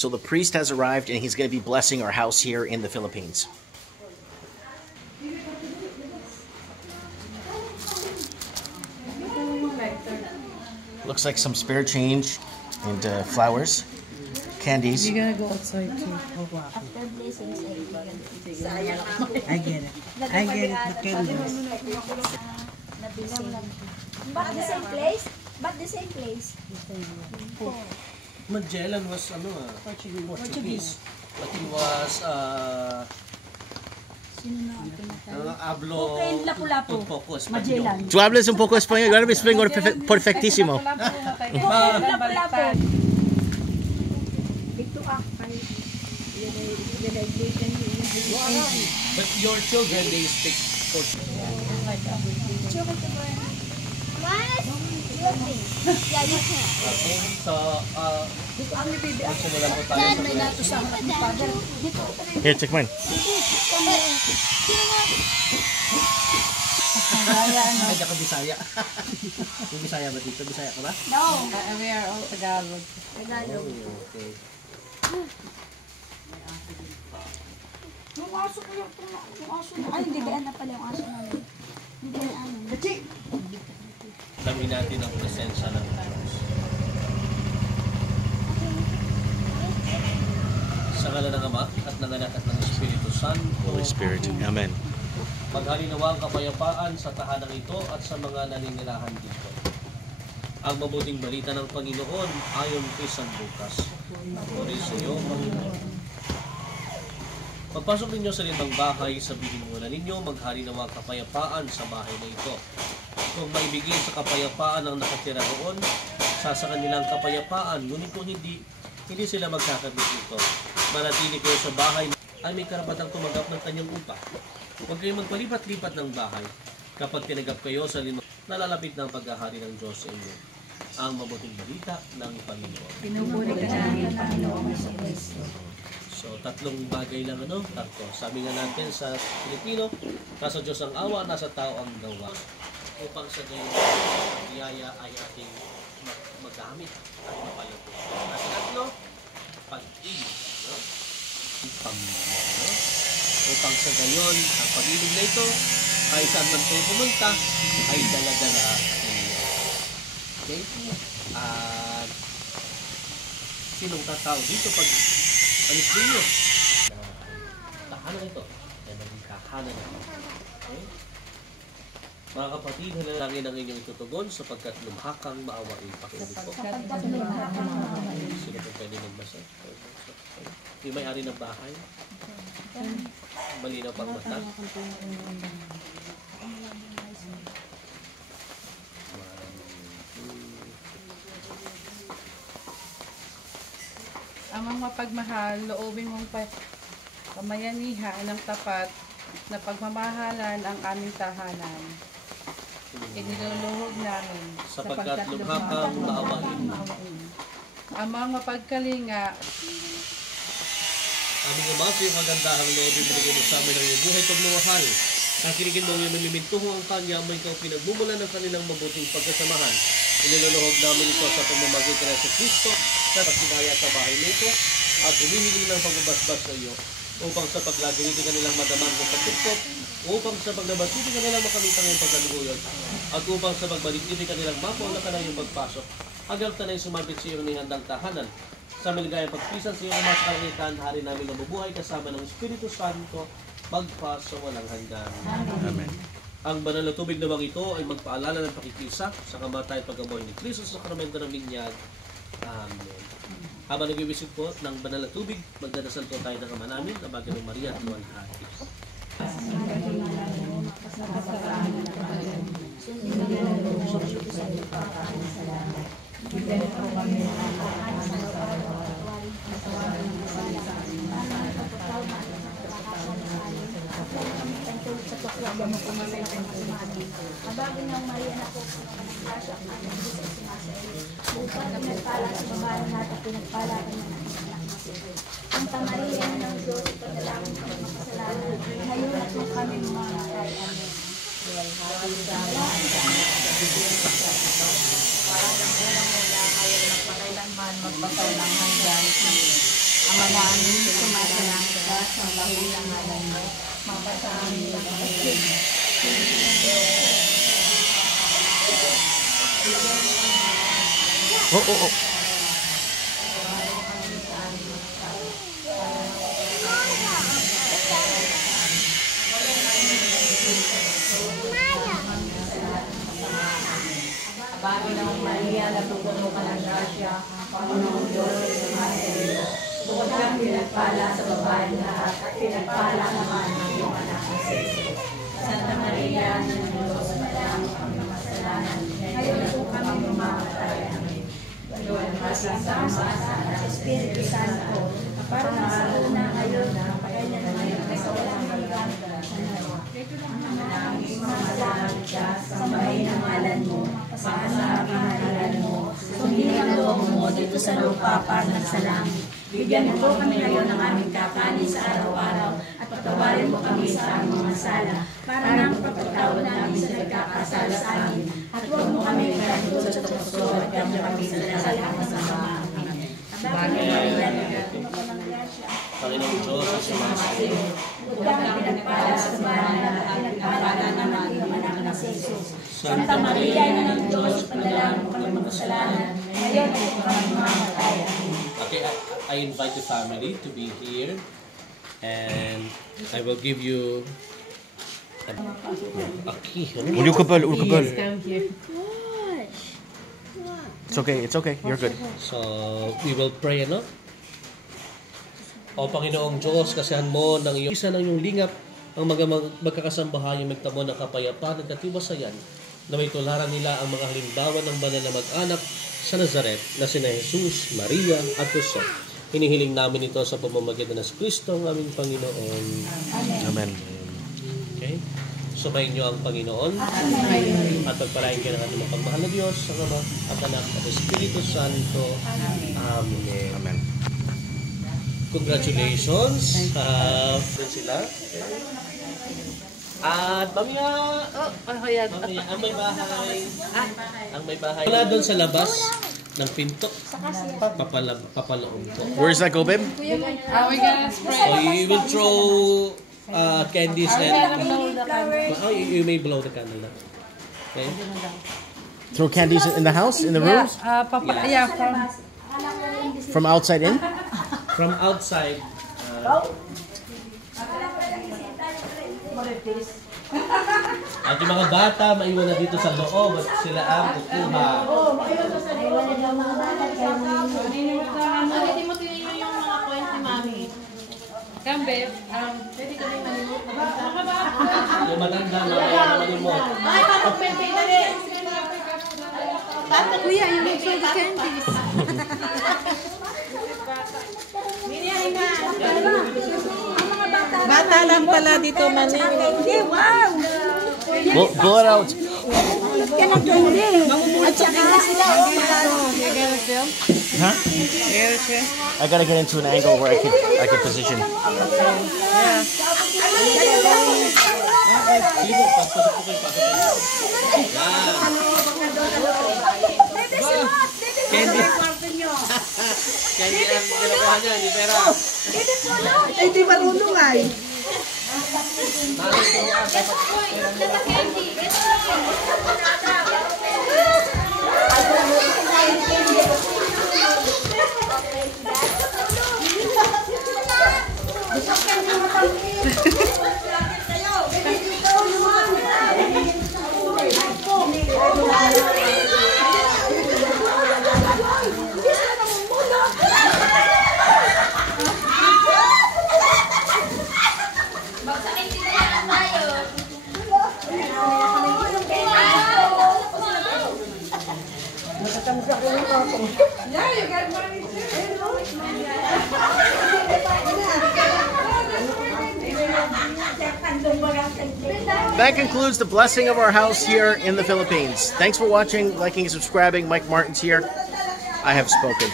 So the priest has arrived and he's going to be blessing our house here in the Philippines. Looks like some spare change and flowers, candies. You're gonna go outside too. After blessings, I get it. I get it. The candles. But the same place? But the same place? Magellan was Portuguese. But he was hablo Lapu-Lapu. poco Magellan. Tú hablas un poco español, yo hablo español perfectísimo. Lapu-Lapu. Dito But your children, they speak Portuguese. Yeah, you can. Okay, so magsimulan po tayo sa Here, check mine. Ay, ako Bisaya. Yung Bisaya ba dito? Bisaya ka ba? No. We are all Tagalog. Tagalog. Okay. Yung aso ko yung aso na. Ay, hindi ba na pala yung aso namin? Hindi ba ano? Dami natin ang presensya ng Diyos. Sa ngala ng Ama at ng Anak at ng Espiritu Santo. Holy Spirit, Amen. Maghalinawa ang kapayapaan sa tahanang ito at sa mga naninirahan dito. Ang mabuting balita ng Panginoon ayon kay San Lucas. Puri sa iyo, Panginoon. Pagpasok ninyo sa limang bahay, sabihin muna ninyo, maghalinawa ang kapayapaan sa bahay na ito. Kung maibigay sa kapayapaan ang nakatira roon, sa kanilang kapayapaan, ngunit kung hindi sila magkakabit ito. Manatili kayo sa bahay ay may karapatang tumanggap ng kanyang upa. Huwag kayong magpalipat-lipat ng bahay. Kapag tinanggap kayo sa limang, nalalapit ng paghahari ng Diyos sa inyo. Ang mabuting balita ng Panginoon. Pinupuri ka namin, Panginoon sa Kristo. So, tatlong bagay lang, tatlo. Sabi nga natin sa Pilipino, nasa Diyos ang awa, nasa tao ang gawa. Upang sa gayon, ang biyaya ay ating magamit at mapalito. At tatlo, pag-ibig. Upang sa gayon, ang pag-ibig na ito ay saan man kayo pumunta, ay dala-dala ninyo. Okay? At sinong tatao dito pag alis ninyo? Tahanan ito. Yan ang kahanan ito. Okay? Mga kapatid, halangin ang inyong itutugon sapagkat lumhakang maawain pakinig po. Sino po pwede magbasa? Yung may-ari ng bahay? Malinaw pang mata? Amang mapagmahal, loobin mong pamayanihan ng tapat na pagmamahalan ang aming tahanan. Iniluluhog namin Sapagkat lumhakang maawain. Amang mapagkalinga, Aming Ama, sa iyong kagandahang loob, ibigay mo sa amin ang iyong buhay pagmamahal. Ang kinigin mo ang iyong namimintuho ang kanya, may ikaw pinagmumula ng kanilang mabuting pagkasamahan. Iniluluhog namin ito sa pamamagitan ng Kristo sa pagkinaya sa bahay nito at humihiling ng pagbabasbas sa iyo upang sa paglagay kanilang madaman ng pagtuktok, upang sa paglabas kanilang makamit ang iyong pagkaluguyod, at upang sa pagbalik kanilang mapaw na kanayong pagpasok, hanggang tanay sumabit sa iyong nihandang tahanan. Sa maligayang pagpisan sa iyong mas kalangitan, hari namin na mabuhay kasama ng Espiritu Santo, magpa sa walang hanggan. Amen. Ang banal na tubig na bang ito ay magpaalala ng pakikisa sa kamatay at pagkabuhay ni Kristo sa sakramento ng binyag. Amen. Habang nag-iwisip po ng banal na tubig, magdadasal po tayo ng Ama namin na Bagay ng Maria at Luwalhati. Abagin ng Maria na po ng Asya at ng Diyos ay sumasayo. Upang pinagpala sa babae natin pinagpala ka ng anak na si Santa Maria ng Diyos, ipadalangin ka ng makasalanan. Ngayon at kung kami mamatay. Amen. magpatay ng hanggan. namin sumasalamat ka sa mabuting ngalan mo. Mapasa amin ang pagkakas. Oh, oh, oh. Bagay ng Maria, natutunan ka ng grasya, Panginoong Diyos, sumasayo. Bukod kang pinagpala sa babae lahat, at pinagpala naman ang iyong anak na si Jesus. Santa Maria, ng Diyos, madaming kami makasalanan, ngayon po kami mamamatay. Amen. Lord, masasama sa Espiritu Santo, para sa una ngayon, kaya na ngayon, sa walang hanggan. Manaming mamasalamat ka, sambahin ang ngalan mo, pasaan sa pangalan mo, sundin ang loob mo dito sa lupa para sa langit. Bigyan mo kami ngayon ng aming kakanin sa araw-araw at patawarin mo kami sa aming mga sala para nang pagpatawad namin sa nagkakasala sa amin at huwag mo kami ikahulog sa tukso at kami kami sa lahat ng sama. Amen. Bagay na rin Panginoong Diyos, ang sumasayo. Bukod kang pinagpala sa bahay at pinagpala naman ang iyong anak na si Jesus. Santa Maria, ina ng Diyos, padalangin mo kami magkasalanan, ngayon ay kami mamamatay. Okay, I invite the family to be here, and I will give you a key. Ulukabal, ulukabal. It's okay. You're good. So, we will pray, ano? O Panginoong Diyos, kasihan mo ng iyong isa ng iyong lingap ang magkakasambahayan magtamo ng kapayapaan at katiwasayan na may tularan nila ang mga halimbawa ng banal na mag-anak sa Nazaret na sina Jesus, Maria at Jose. Hinihiling namin ito sa pamamagitan ng Kristo ang aming Panginoon. Amen. Okay? Sumayin niyo ang Panginoon at pagpalain kayo ng ating mapagmahal na Diyos, ang Ama at Anak at Espiritu Santo. Amen. Amen. Congratulations. Doon sila. At mamaya, mamaya, ang may bahay. Ang may bahay. Wala doon sa labas ng pinto. Papalaong po. Where's that go, babe? We're gonna spray. So you will throw candies and you may blow the candle. Okay? Throw candies in the house, in the rooms? From outside in? From outside. At yung mga bata, maiwan na dito sa loob at sila ang kukuha. Hindi mo tinayo yung mga point ni Mami. Kambe, Pwede ka rin malimut. Yung matanda, mamaya naman mo. Ay, patag-pwede na rin. Kuya, yung for the candies. Biniyahin na. Bata lang pala dito, Mani. Hindi, wow! Blow it out. At saka sila, Huh? I gotta get into an angle where I can position. Sige po, pasok po kayo, pasok po. Candy. Candy ang ginagawa niya, hindi pera. Ay, di marunong ay. That concludes the blessing of our house here in the Philippines. Thanks for watching, liking, and subscribing. Mike Martins here. I have spoken.